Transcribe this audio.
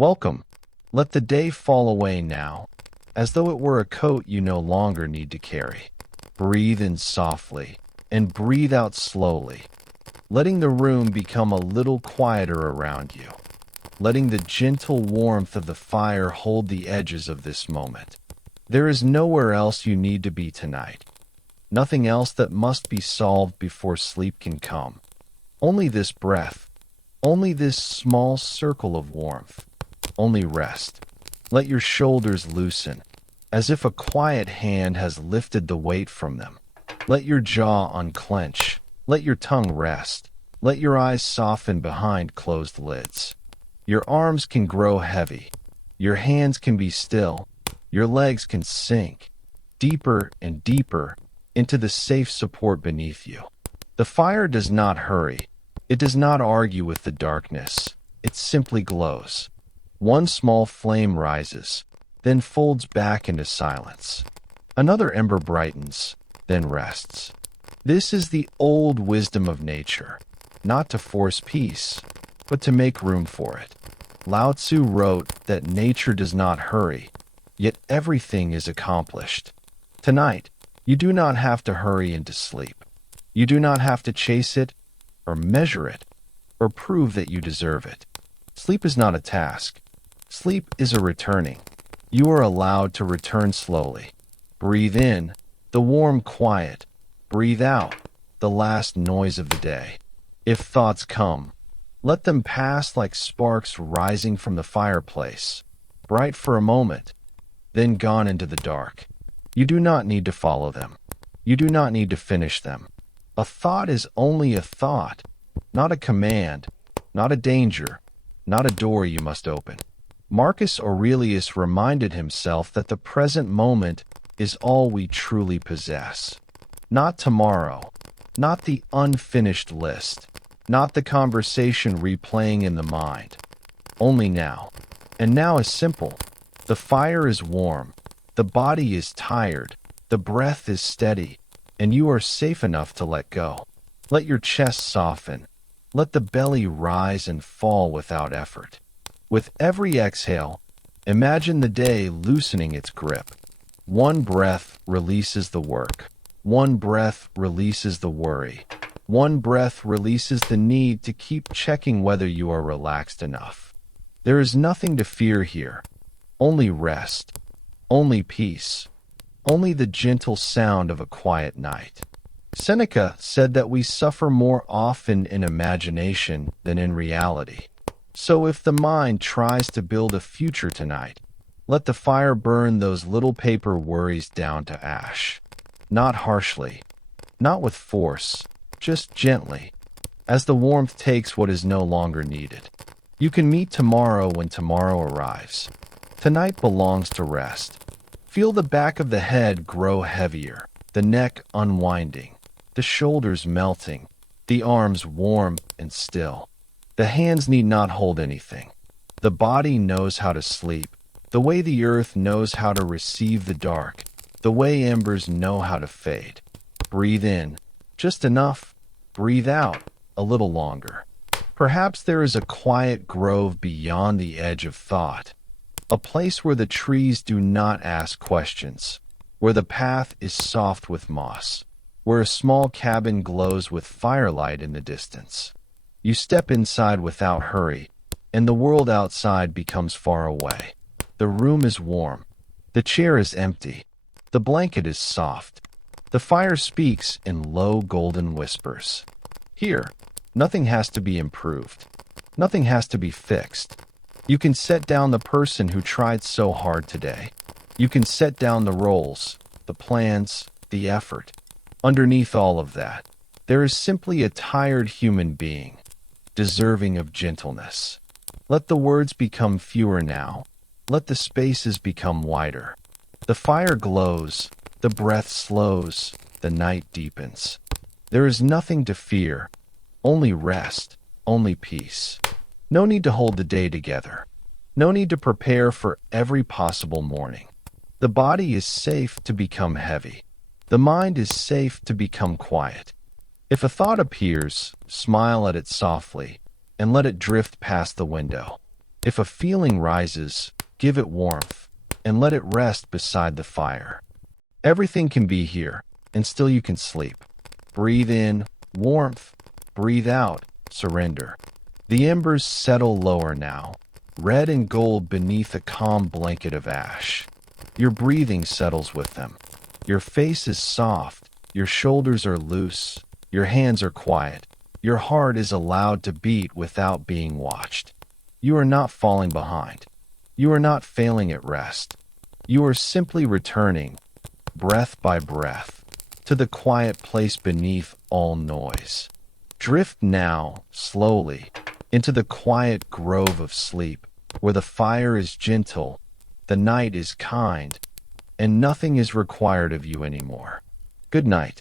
Welcome. Let the day fall away now, as though it were a coat you no longer need to carry. Breathe in softly, and breathe out slowly, letting the room become a little quieter around you, letting the gentle warmth of the fire hold the edges of this moment. There is nowhere else you need to be tonight. Nothing else that must be solved before sleep can come. Only this breath, only this small circle of warmth, only rest. Let your shoulders loosen, as if a quiet hand has lifted the weight from them. Let your jaw unclench. Let your tongue rest. Let your eyes soften behind closed lids. Your arms can grow heavy. Your hands can be still. Your legs can sink deeper and deeper into the safe support beneath you. The fire does not hurry. It does not argue with the darkness. It simply glows. One small flame rises, then folds back into silence. Another ember brightens, then rests. This is the old wisdom of nature, not to force peace, but to make room for it. Lao Tzu wrote that nature does not hurry, yet everything is accomplished. Tonight, you do not have to hurry into sleep. You do not have to chase it, or measure it, or prove that you deserve it. Sleep is not a task. Sleep is a returning. You are allowed to return slowly. Breathe in, the warm quiet. Breathe out, the last noise of the day. If thoughts come, let them pass like sparks rising from the fireplace, bright for a moment, then gone into the dark. You do not need to follow them. You do not need to finish them. A thought is only a thought, not a command, not a danger, not a door you must open. Marcus Aurelius reminded himself that the present moment is all we truly possess. Not tomorrow, not the unfinished list, not the conversation replaying in the mind. Only now. And now is simple. The fire is warm, the body is tired, the breath is steady, and you are safe enough to let go. Let your chest soften. Let the belly rise and fall without effort. With every exhale, imagine the day loosening its grip. One breath releases the work. One breath releases the worry. One breath releases the need to keep checking whether you are relaxed enough. There is nothing to fear here. Only rest. Only peace. Only the gentle sound of a quiet night. Seneca said that we suffer more often in imagination than in reality. So if the mind tries to build a future tonight, let the fire burn those little paper worries down to ash. Not harshly, not with force, just gently, as the warmth takes what is no longer needed. You can meet tomorrow when tomorrow arrives. Tonight belongs to rest. Feel the back of the head grow heavier, the neck unwinding, the shoulders melting, the arms warm and still. The hands need not hold anything. The body knows how to sleep, the way the earth knows how to receive the dark, the way embers know how to fade. Breathe in, just enough. Breathe out, a little longer. Perhaps there is a quiet grove beyond the edge of thought, a place where the trees do not ask questions, where the path is soft with moss, where a small cabin glows with firelight in the distance. You step inside without hurry, and the world outside becomes far away. The room is warm. The chair is empty. The blanket is soft. The fire speaks in low golden whispers. Here, nothing has to be improved. Nothing has to be fixed. You can set down the person who tried so hard today. You can set down the roles, the plans, the effort. Underneath all of that, there is simply a tired human being, deserving of gentleness. Let the words become fewer now. Let the spaces become wider. The fire glows, the breath slows, the night deepens. There is nothing to fear, only rest, only peace. No need to hold the day together. No need to prepare for every possible morning. The body is safe to become heavy. The mind is safe to become quiet. If a thought appears, smile at it softly and let it drift past the window. If a feeling rises, give it warmth and let it rest beside the fire. Everything can be here, and still you can sleep. Breathe in, warmth. Breathe out, surrender. The embers settle lower now, red and gold beneath a calm blanket of ash. Your breathing settles with them. Your face is soft, your shoulders are loose, your hands are quiet. Your heart is allowed to beat without being watched. You are not falling behind. You are not failing at rest. You are simply returning, breath by breath, to the quiet place beneath all noise. Drift now, slowly, into the quiet grove of sleep, where the fire is gentle, the night is kind, and nothing is required of you anymore. Good night.